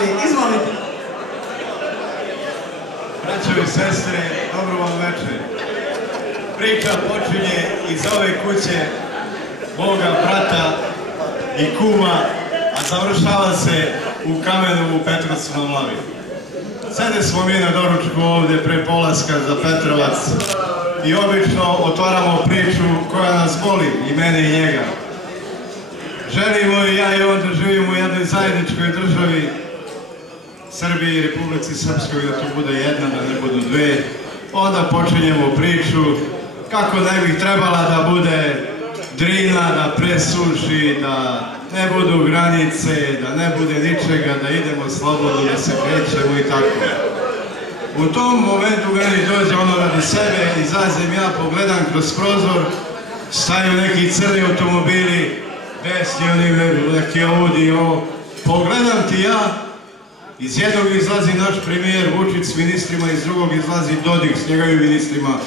javi, izvolite. Braćo i sestre, dobro vam večer. Priča počinje iz ove kuće moga brata i kuma, a završava se u Kamenu u Petrovcu na Mlavi. Sede smo mi na doručku ovdje pre polaska za Petrovac i obično otvaramo priču koja nas boli, i mene i njega. Želimo i ja i on da živimo u jednoj zajedničkoj državi, Srbiji i Republici Srpskoj, da to bude jedna, da ne budu dve. Onda počinjemo priču kako ne bih trebala da bude Drina, da presuši, da ne budu granice, da ne bude ničega, da idemo slobodno, da se krećemo i tako. U tom momentu meni dođe ono radi sebe, izlazim ja, pogledam kroz prozor, staju neki crni automobili, desni, oni neki Audi, ovo. Pogledam ti ja, iz jednog izlazi naš premijer Vučić s ministrima, iz drugog izlazi Dodik s njegovim ministrima.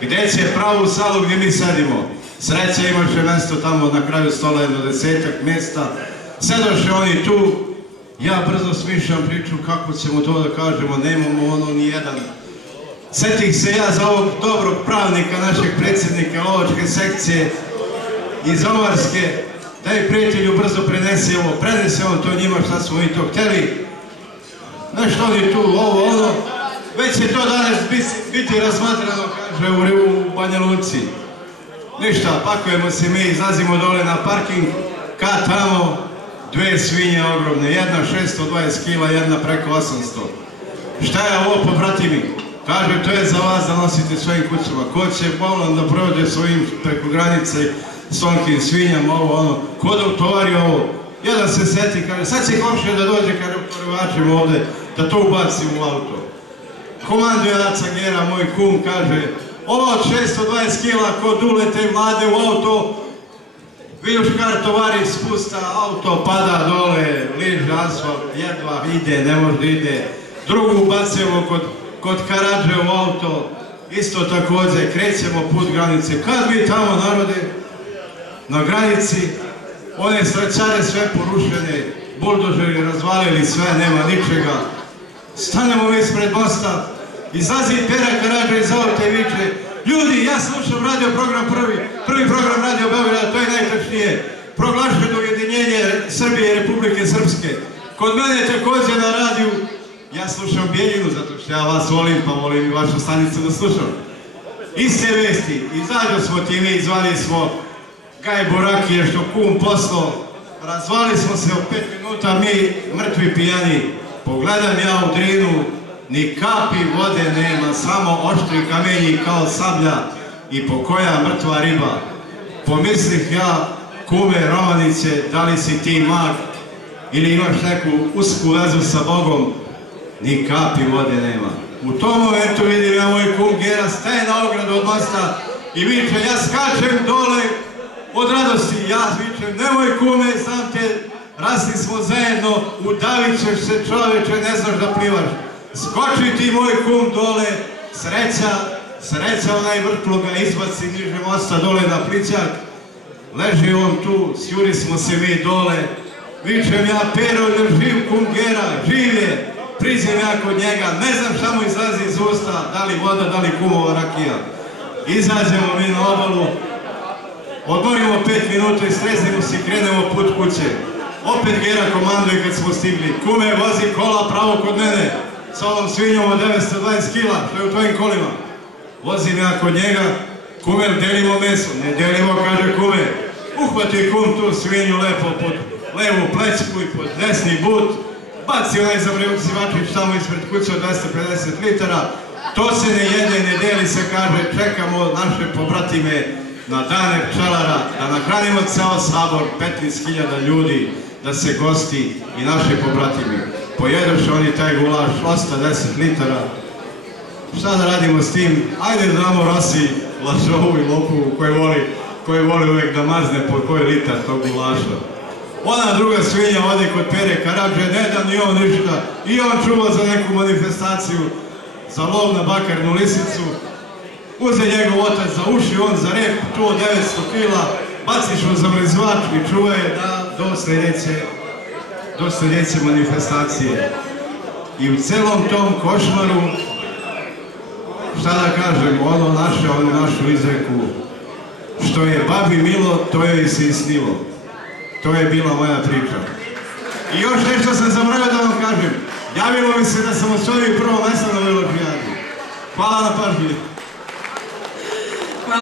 Gde će pravu salu gdje mi sedimo? Sreća imaše mjesto tamo na kraju stola, jedno 10-ak mjesta. Sedoše oni tu, ja brzo smišljam priču kako ćemo to da kažemo, nemamo ono ni jedan. Setih se ja za ovog dobrog pravnika, našeg predsjednika lovačke sekcije iz Omarske, daj prijatelju brzo prenese on to njima šta smo mi to htjeli. Nešto oni tu, ovo, ono, već će to danas biti razmatrano, kaže, u Banja Luci. Ništa, pakujemo se mi, izlazimo dole na parking, kad tamo, dve svinje ogromne, jedna 620 kila, jedna preko 800. Šta je ovo, pobratimi? Kaže, to je za vas da nosite svojim kućama. Ko će bolan da prođe svojim preko granice s onkim svinjama, ovo, ono, ko da utovari ovo? Jedan se seti, kaže, sad će komšija da dođe, kaže, porivačimo ovde, da to ubacim u auto. Komanduje Aca Gera, moj kum, kaže, ovo od 620 kila, ko dule te mlade u auto, Viljuškar tovari spusta, auto pada dole, liže asfalt, jedva ide, ne može da ide. Drugu ubacujemo kod Karadže u auto, isto također, krećemo put granice. Kad mi tamo, narode, na granici, one stračare sve porušene, buldožeri razvalili sve, nema ničega. Stanemo mi ispred mosta, izlazi Pera Karadža iz auta i viče, ljudi, ja slušam radio program prvi program Radio Beograda, to je najtačnije, proglašeno ujedinjenje Srbije i Republike Srpske. Kod mene također na radiju, ja slušam Bijeljinu, zato što ja vas volim, pa volim i vašu stanicu da slušam. Iste vesti, izađo smo ti mi, zvali smo Gaj Burakije što kum poslao, razvali smo se u 5 minuta, mi mrtvi pijani. Pogledam ja u Drinu, ni kapi vode nema, samo oštri kamenji kao sablja i pokoja mrtva riba. Pomislih ja, kume Romaniće, da li si ti mag ili imaš neku usku vezu sa Bogom, ni kapi vode nema. U tom momentu vidim ja moj kum Gera staje na ogradu od mosta i viče, ja skačem dole od radosti, ja vičem, nemoj kume, sam te, rasli smo zajedno, udavit ćeš se čoveče, ne znaš da plivaš. Skoči ti moj kum dole, sreća onaj vrtlo ga izbaci niže mosta dole na plićak. Leži on tu, sjuri smo se mi dole, vičem ja, Pero, živ kum Gera, živ je. Priđem ja kod njega, ne znam šta mu izlazi iz usta, da li voda, da li kumova rakija. Izađemo mi na obalu, odmorimo 5 minuta i streznimo se i krenemo put kuće. Opet Gera komanduje kad smo stigli. Kume, vozi kola pravo kod mene, s ovom svinjom od 920 kila, što je u tvojim kolima. Vozim ja kod njega, kume, delimo meso. Ne delimo, kaže kume. Uhvati kum tu svinju lepo pod levu plećku i pod desni but. Baci onaj završivačić tamo ispred kuće od 250 litara. To se ne jede, ne deli se, kaže, čekamo naše pobratime na dane pčelara, da nahranimo ceo sabor, 15.000 ljudi, da se gosti i naše pobratime. Pojedoše oni taj gulaš, osta 10 litara. Šta da radimo s tim? Ajde da damo Rosi, lažovu i lopu koji voli uvijek da mazne po koji litar tog gulaša. Ona druga svinja ode kod Pere Karadže, ne da ni on ništa. I on čuva za neku manifestaciju, za lov na bakarnu lisicu. Uze njegov otac za uši, on za rep, čuo 900 kila, baciš u zamrzivač i čuje da do sljedeće dosta djece manifestacije. I u celom tom košmaru, šta da kažem, onu našu izreku, što je babi milo, to joj se i snilo. To je bila moja priča. I još nešto sam zaboravio da vam kažem. Javilo mi se da sam osvojio prvo mesto na Veločijadi. Hvala na pažnji.